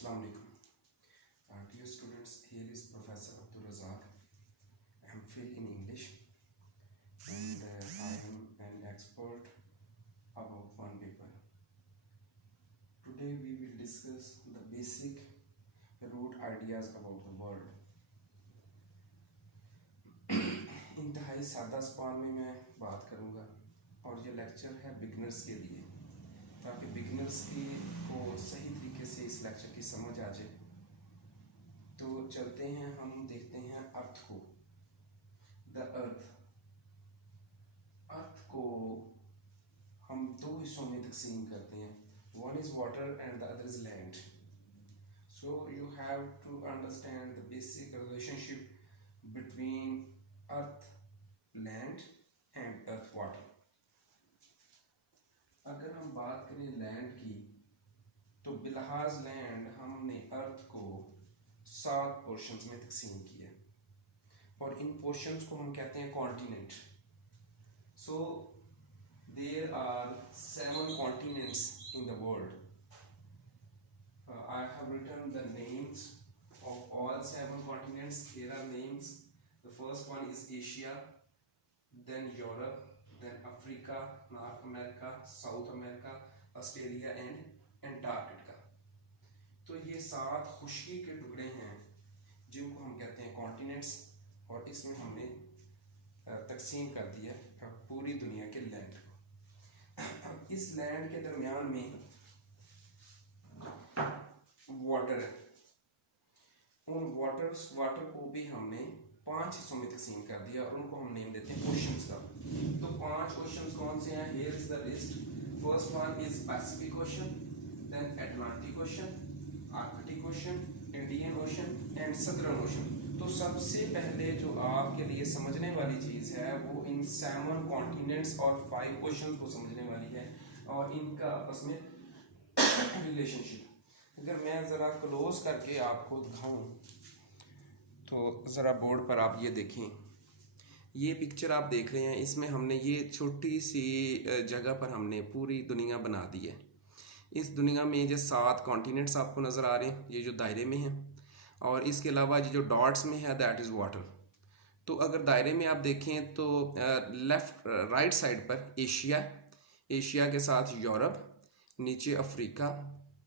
Assalamu alaikum. Dear students, here is Professor Abdul Razak, MPhil in English, and I am an expert about one paper. Today we will discuss the basic root ideas about the world. इंतहाई सादा span में मैं बात करूँगा और ये lecture है beginners के लिए, ताकि बिगनर्स को सही तरीके से इस लेक्चर की समझ आ जाए। तो चलते हैं, हम देखते हैं अर्थ को। द अर्थ को हम दो हिस्सों में तकसीम करते हैं, one is water and the other is land. So you have to understand the basic relationship between earth land and earth water. अगर हम बात करें लैंड की, तो बिलहाज लैंड हमने अर्थ को 7 पोर्शंस में तकसीम किया और इन पोर्शंस को हम कहते हैं continent. So there are 7 continents in the world. I have written the names of all 7 continents. Here are names. The first one is Asia, then Europe, then Africa, North America, South America, Australia and Antarctica. तो ये 7 खुशकी के टुकड़े हैं जिनको हम कहते हैं continents, और इसमें हमने तकसीम कर दिया पूरी दुनिया के लैंड को। इस लैंड के दरमियान में वाटर है। उन वाटर को भी हमने 5 हिस्सों में तकसीम कर दिया और उनको हम नेम देते हैं ओशंस का। तो 5 ओशंस कौन से हैं? Here is the list. First one is Pacific Ocean, then Atlantic Ocean, Arctic Ocean, Indian Ocean and Southern Ocean. तो सबसे पहले जो आपके लिए समझने वाली चीज है वो इन 7 कॉन्टिनेंट्स और 5 ओशंस को समझने वाली है और इनका आपस में रिलेशनशिप। अगर मैं ज़रा क्लोज करके आपको दिखाऊं तो ज़रा बोर्ड पर आप ये देखें, ये पिक्चर आप देख रहे हैं, इसमें हमने ये छोटी सी जगह पर हमने पूरी दुनिया बना दी है। इस दुनिया में जो 7 कॉन्टिनेंट्स आपको नज़र आ रहे हैं, ये जो दायरे में हैं, और इसके अलावा ये जो डॉट्स में है दैट इज़ वाटर। तो अगर दायरे में आप देखें तो लेफ़्ट राइट साइड पर एशिया के साथ यूरोप, नीचे अफ्रीका,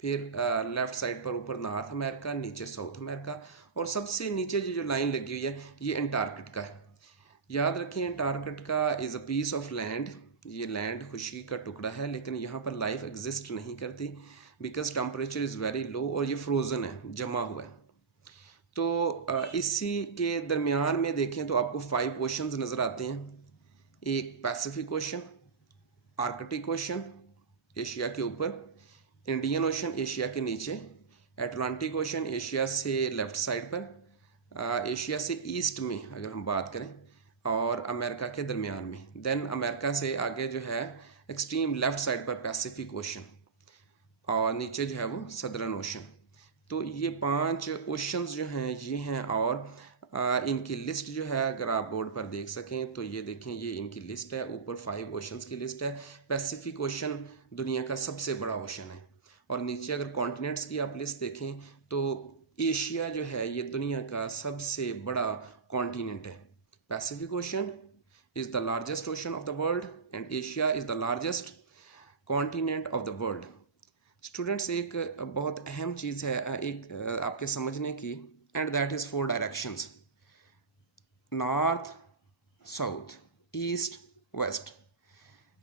फिर लेफ़्ट साइड पर ऊपर नॉर्थ अमेरिका, नीचे साउथ अमेरिका, और सबसे नीचे जो लाइन लगी हुई है ये अंटार्कटिका है। याद रखें, Antarctica is a piece of land. ये लैंड खुशकी का टुकड़ा है, लेकिन यहाँ पर लाइफ एग्जिस्ट नहीं करती because temperature is very low और ये फ्रोज़न है, जमा हुआ है। तो इसी के दरमियान में देखें तो आपको 5 ओशंस नज़र आते हैं। एक Pacific ocean, Arctic ocean Asia के ऊपर, इंडियन ओशन एशिया के नीचे, अटलांटिक ओशन एशिया से लेफ़्ट साइड पर, एशिया से ईस्ट में अगर हम बात करें, और अमेरिका के दरमियान में। देन अमेरिका से आगे जो है एक्सट्रीम लेफ़्ट साइड पर पैसिफिक ओशन, और नीचे जो है वो सदर्न ओशन। तो ये 5 ओशंस जो हैं ये हैं, और इनकी लिस्ट जो है अगर आप बोर्ड पर देख सकें तो ये देखें, ये इनकी लिस्ट है। ऊपर 5 ओशंस की लिस्ट है। पैसिफिक ओशन दुनिया का सबसे बड़ा ओशन है, और नीचे अगर कॉन्टिनेंट्स की आप लिस्ट देखें तो एशिया जो है ये दुनिया का सबसे बड़ा कॉन्टिनेंट है। Pacific Ocean is the largest ocean of the world and Asia is the largest continent of the world. Students, एक बहुत अहम चीज़ है एक आपके समझने की, and that is 4 directions, north, south, east, west.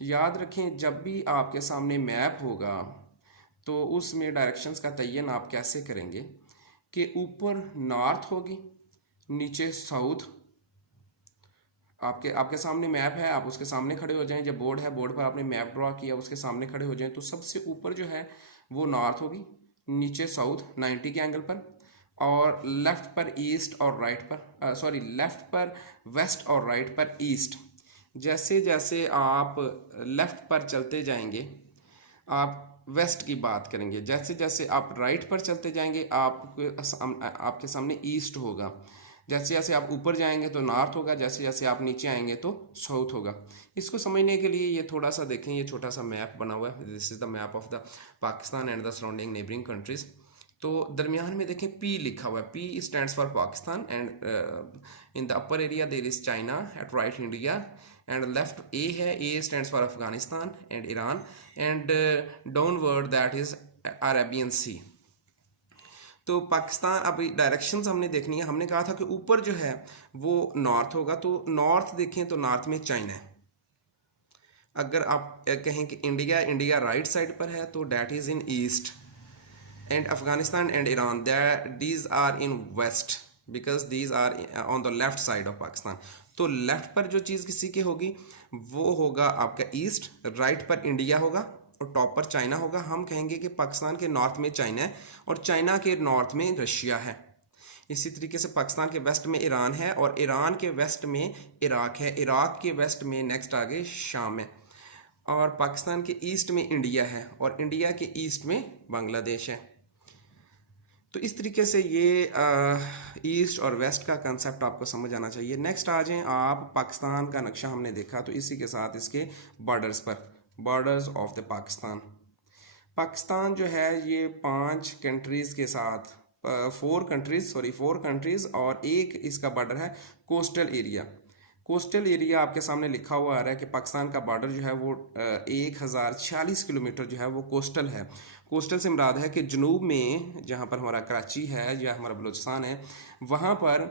याद रखें, जब भी आपके सामने मैप होगा तो उसमें डायरेक्शंस का तयन आप कैसे करेंगे कि ऊपर नॉर्थ होगी, नीचे साउथ। आपके सामने मैप है, आप उसके सामने खड़े हो जाएं। जब बोर्ड है, बोर्ड पर आपने मैप ड्रॉ किया, उसके सामने खड़े हो जाएं, तो सबसे ऊपर जो है वो नॉर्थ होगी, नीचे साउथ 90 के एंगल पर, और लेफ़्ट पर ईस्ट और राइट पर लेफ़्ट पर वेस्ट और राइट पर ईस्ट। जैसे जैसे आप लेफ़्ट पर चलते जाएंगे आप वेस्ट की बात करेंगे, जैसे जैसे आप राइट पर चलते जाएंगे आपके सामने ईस्ट होगा, जैसे जैसे आप ऊपर जाएंगे तो नॉर्थ होगा, जैसे जैसे आप नीचे आएंगे तो साउथ होगा। इसको समझने के लिए ये थोड़ा सा देखें, ये छोटा सा मैप बना हुआ है। This is the map of the Pakistan and the surrounding neighbouring countries. तो दरमियान में देखें पी लिखा हुआ है, P stands for Pakistan, and in the upper area there is China, at right India, and left A है, A stands for Afghanistan and Iran, and downward that is Arabian Sea. तो पाकिस्तान, अब डायरेक्शंस हमने देखनी है। हमने कहा था कि ऊपर जो है वो नॉर्थ होगा, तो नॉर्थ देखें तो नॉर्थ में चाइना है। अगर आप कहें कि इंडिया राइट साइड पर है तो that is in east, and Afghanistan and Iran these are in west, because these are on the left side of Pakistan. तो लेफ्ट पर जो चीज़ किसी की होगी वो होगा आपका ईस्ट, राइट पर इंडिया होगा और टॉप पर चाइना होगा। हम कहेंगे कि पाकिस्तान के नॉर्थ में चाइना है और चाइना के नॉर्थ में रशिया है। इसी तरीके से पाकिस्तान के वेस्ट में ईरान है और ईरान के वेस्ट में इराक है, इराक के वेस्ट में नेक्स्ट आगे शाम है, और पाकिस्तान के ईस्ट में इंडिया है और इंडिया के ईस्ट में बांग्लादेश है। तो इस तरीके से ये ईस्ट और वेस्ट का कंसेप्ट आपको समझ आना चाहिए। नेक्स्ट आ जाएं आप, पाकिस्तान का नक्शा हमने देखा, तो इसी के साथ इसके बॉर्डर्स पर, borders of the Pakistan. Pakistan जो है ये 5 कंट्रीज़ के साथ, 4 कंट्रीज़ और एक इसका बॉर्डर है कोस्टल एरिया। कोस्टल एरिया आपके सामने लिखा हुआ आ रहा है कि पाकिस्तान का बॉर्डर जो है वो 1046 किलोमीटर जो है वो कोस्टल है। कोस्टल से मुराद है कि जनूब में जहाँ पर हमारा कराची है या हमारा बलूचिस्तान है, वहाँ पर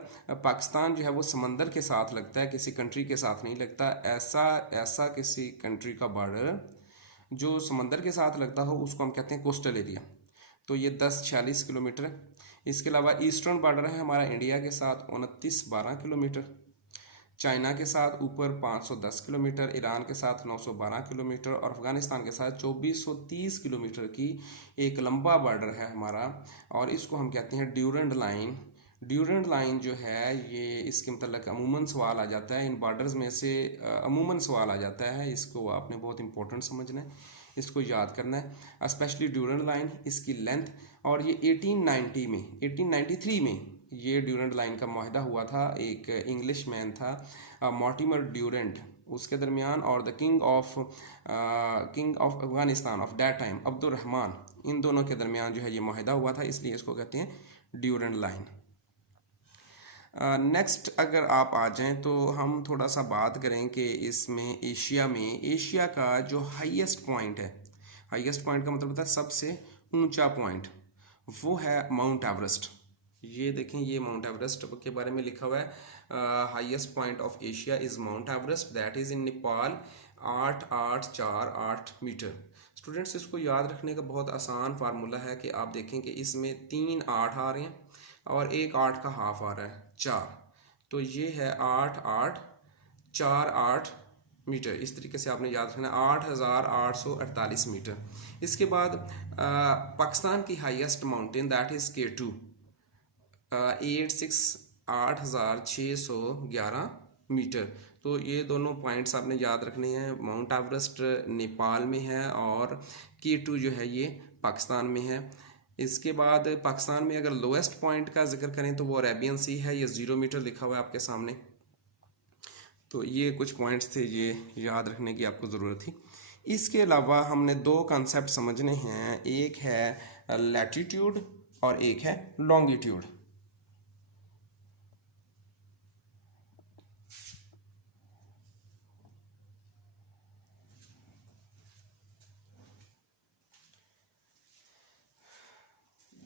पाकिस्तान जो है वो समंदर के साथ लगता है, किसी कंट्री के साथ नहीं लगता। ऐसा किसी कंट्री का बॉर्डर जो समंदर के साथ लगता हो उसको हम कहते हैं कोस्टल एरिया। तो ये 1046 किलोमीटर है। इसके अलावा ईस्टर्न बॉर्डर है हमारा इंडिया के साथ 2912 किलोमीटर, चाइना के साथ ऊपर 510 किलोमीटर, ईरान के साथ 912 किलोमीटर और अफगानिस्तान के साथ 2430 किलोमीटर की एक लंबा बॉर्डर है हमारा, और इसको हम कहते हैं ड्यूरेंट लाइन। ड्यूरेंट लाइन जो है ये, इसके मतलब अमूमन सवाल आ जाता है इन बॉर्डर्स में से, अमूमन सवाल आ जाता है, इसको आपने बहुत इंपॉर्टेंट समझना है, इसको याद करना है, स्पेशली ड्यूरेंट लाइन, इसकी लेंथ। और ये 1893 में ये ड्यूरेंट लाइन का माहिदा हुआ था। एक इंग्लिश मैन था मॉर्टिमर ड्यूरेंट, उसके दरमियान और the king of Afghanistan of that time Abdul Rahman, इन दोनों के दरमियान जो है ये माहिदा हुआ था, इसलिए इसको कहते हैं ड्यूरेंट लाइन। नेक्स्ट अगर आप आ जाएं तो हम थोड़ा सा बात करें कि इसमें एशिया का जो हाईएस्ट पॉइंट है, हाईएस्ट पॉइंट का मतलब होता है सबसे ऊंचा पॉइंट, वो है माउंट एवरेस्ट। ये देखें, ये माउंट एवरेस्ट के बारे में लिखा हुआ है, highest point of Asia is Mount Everest that is in Nepal, 8848 metre. Students, इसको याद रखने का बहुत आसान फार्मूला है कि आप देखें कि इसमें 3 8 आ रहे हैं और एक 8 का हाफ आ रहा है 4, तो ये है 8848 मीटर। इस तरीके से आपने याद रखना, 8848 मीटर। इसके बाद पाकिस्तान की highest mountain that is K2, 8611 metre. तो ये दोनों पॉइंट्स आपने याद रखने हैं। माउंट एवरेस्ट नेपाल में है और K2 जो है ये पाकिस्तान में है। इसके बाद पाकिस्तान में अगर लोएस्ट पॉइंट का जिक्र करें तो वो अरेबियन सी है, ये 0 मीटर लिखा हुआ है आपके सामने। तो ये कुछ पॉइंट्स थे, ये याद रखने की आपको ज़रूरत थी। इसके अलावा हमने 2 कॉन्सेप्ट समझने हैं, एक है लैटीट्यूड और एक है लॉन्गिट्यूड।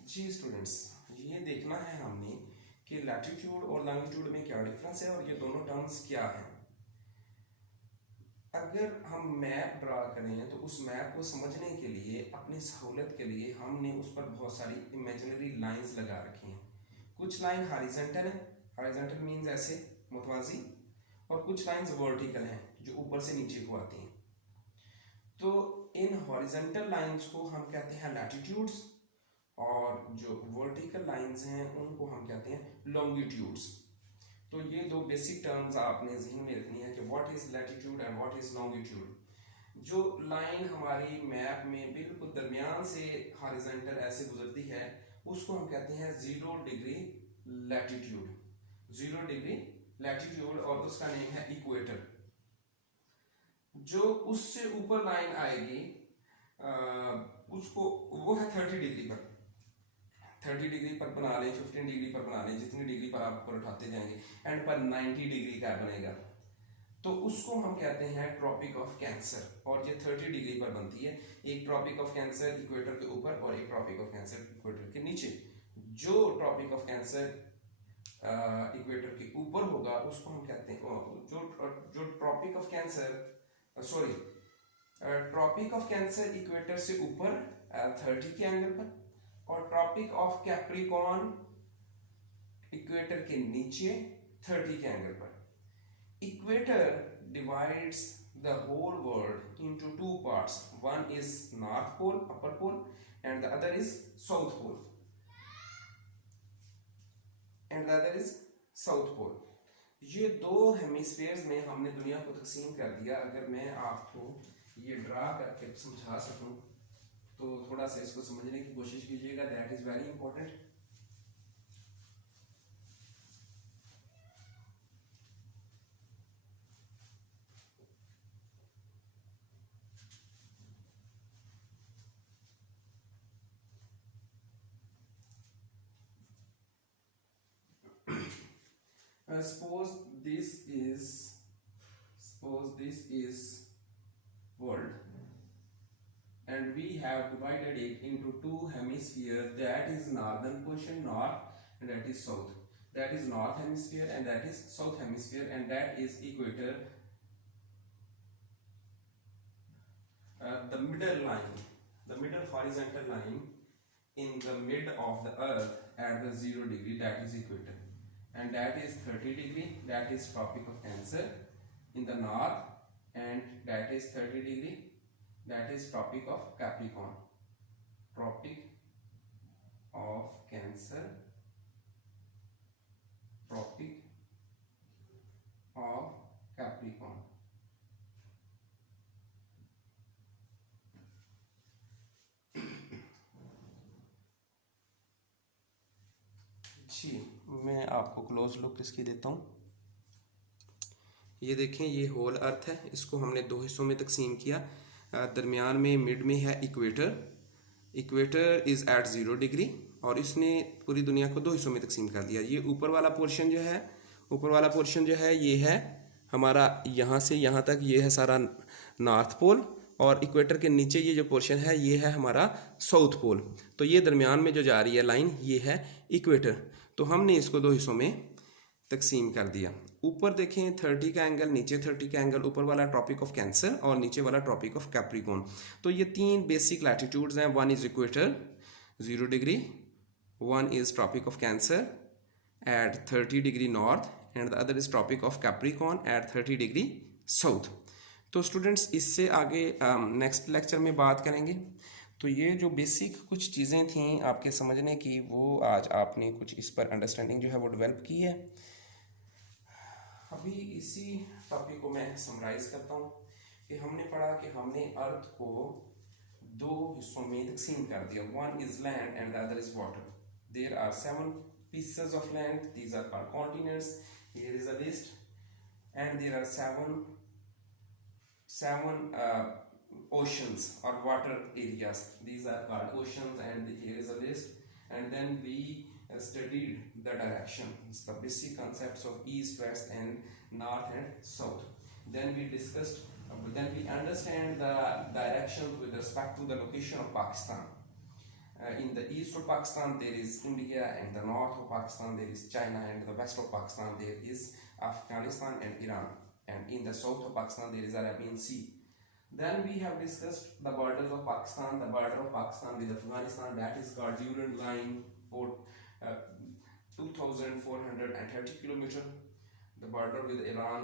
जी स्टूडेंट्स, ये देखना है हमने कि लैटीट्यूड और लॉन्गिट्यूड में क्या डिफरेंस है और ये दोनों टर्म्स क्या हैं। अगर हम मैप ड्रा करें तो उस मैप को समझने के लिए, अपनी सहूलत के लिए, हमने उस पर बहुत सारी इमेजिनरी लाइंस लगा रखी हैं। कुछ लाइन हॉरिजॉन्टल है, हॉरिजॉन्टल मींस ऐसे मुतवाजी, और कुछ लाइंस वर्टिकल हैं जो ऊपर से नीचे को आती हैं। तो इन हॉरिजॉन्टल लाइंस को हम कहते हैं लैटीट्यूड्स, और जो वर्टिकल लाइंस हैं उनको हम कहते हैं लॉन्गिट्यूड्स। तो ये 2 बेसिक टर्म्स आपने ज़हन में रखनी है कि what is latitude and what is longitude. जो लाइन हमारी मैप में बिल्कुल दरमियान से हॉरिजॉन्टल ऐसे गुजरती है उसको हम कहते हैं 0 डिग्री लैटीट्यूड, 0 डिग्री लैटीट्यूड, और उसका नेम है इक्वेटर। जो उससे ऊपर लाइन आएगी उसको, वो है 30 डिग्री पर। 30 डिग्री पर बना लें, 15 डिग्री पर बना लें, जितनी डिग्री पर आप ऊपर उठाते जाएंगे एंड पर 90 डिग्री का बनेगा, तो उसको हम कहते हैं ट्रॉपिक ऑफ कैंसर। और ये 30 डिग्री पर बनती है। एक ट्रॉपिक ऑफ कैंसर इक्वेटर के ऊपर और एक ट्रॉपिक ऑफ कैंसर इक्वेटर के नीचे। जो ट्रॉपिक ऑफ कैंसर इक्वेटर के ऊपर होगा उसको हम कहते हैं, जो tropic of cancer sorry tropic of cancer equator से ऊपर 30 के एंगल पर, और ट्रॉपिक ऑफ कैप्रिकॉर्न इक्वेटर के नीचे 30 के एंगल पर। Equator divides the whole world into two parts. One is north pole, upper pole, and the other is south pole. ये दो हेमिस्फीयर्स में हमने दुनिया को तकसीम कर दिया। अगर मैं आपको ये ड्रा करके समझा सकूं तो थोड़ा सा इसको समझने की कोशिश कीजिएगा, that is very important. Suppose this is world and we have divided it into two hemispheres, that is northern portion north and that is south, that is north hemisphere and that is south hemisphere, and that is equator. The middle horizontal line in the mid of the earth at the 0 degree, that is equator, and that is 30 degree, that is tropic of cancer in the north, and that is 30 degree, that is tropic of capricorn. Tropic of cancer, tropic of capricorn. जी, मैं आपको close look इसकी देता हूँ। ये देखें, ये whole earth है, इसको हमने दो हिस्सों में तकसीम किया। दरमियान में मिड में है इक्वेटर इज़ एट 0 डिग्री, और इसने पूरी दुनिया को दो हिस्सों में तकसीम कर दिया। ये ऊपर वाला पोर्शन जो है ये है हमारा यहाँ से यहाँ तक, ये है सारा नॉर्थ पोल, और इक्वेटर के नीचे ये जो पोर्शन है ये है हमारा साउथ पोल। तो ये दरमियान में जो जा रही है लाइन ये है इक्वेटर। तो हमने इसको दो हिस्सों में तकसीम कर दिया। ऊपर देखें 30 का एंगल, नीचे 30 का एंगल, ऊपर वाला ट्रॉपिक ऑफ कैंसर और नीचे वाला ट्रॉपिक ऑफ कैप्रिकॉर्न। तो ये तीन बेसिक लैटिट्यूड्स हैं। One is equator 0 degree, one is tropic of cancer at 30 degree north, and the other is tropic of Capricorn at 30 degree south. तो स्टूडेंट्स इससे आगे नेक्स्ट लेक्चर में बात करेंगे। तो ये जो बेसिक कुछ चीज़ें थी आपके समझने की, वो आज आपने कुछ इस पर अंडरस्टैंडिंग जो है वो डेवलप की है। अभी इसी टॉपिक को मैं समराइज करता हूँ कि हमने पढ़ा कि हमने अर्थ को दो हिस्सों में तकसीम कर दिया। One is land and the other is water. There are 7 pieces of land, these are called continents. Here is a list, and there are seven oceans or water areas. These are called oceans, and here is a list. And then we studied the directions, the basic concepts of east, west, and north and south. Then we discussed, then we understand the directions with respect to the location of Pakistan. In the east of Pakistan there is India, and the north of Pakistan there is China, and the west of Pakistan there is Afghanistan and Iran, and in the south of Pakistan there is Arabian Sea. Then we have discussed the borders of Pakistan. The border of Pakistan with Afghanistan, that is called Durand Line, for 2430 kilometer. The border with Iran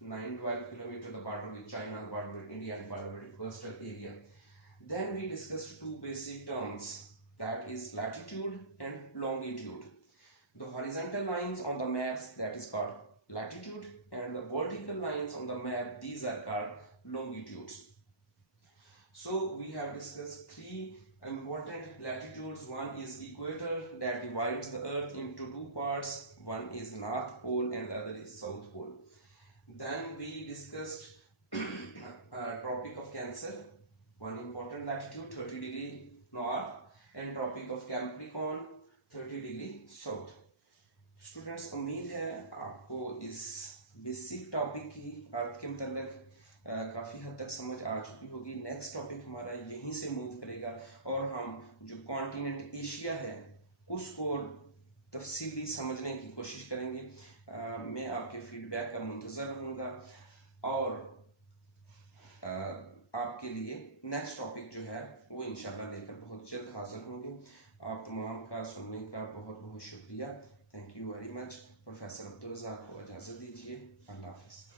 912 kilometer. The border with China, the border with India, and the border with coastal area. Then we discussed two basic terms, that is latitude and longitude. The horizontal lines on the maps, that is called latitude, and the vertical lines on the map, these are called longitudes. So we have discussed three important latitudes. One is equator, that divides the earth into two parts. One is north pole and the other is south pole. Then we discussed tropic of cancer, one important latitude 30 degree north, and tropic of Capricorn 30 degree south. Students, उम्मीद है आपको इस basic topic की अर्थ के मतलब काफ़ी हद तक समझ आ चुकी होगी। नेक्स्ट टॉपिक हमारा यहीं से मूव करेगा और हम जो कॉन्टिनेंट एशिया है उसको तफसीली समझने की कोशिश करेंगे। मैं आपके फीडबैक का मुंतज़र रहूँगा और आपके लिए नेक्स्ट टॉपिक जो है वो इंशाल्लाह लेकर बहुत जल्द हाजिर होंगे। आप तमाम का सुनने का बहुत बहुत शुक्रिया। Thank you very much. Professor Abdul Razzaq को इजाज़त दीजिए। अल्लाह हाफ़िज़।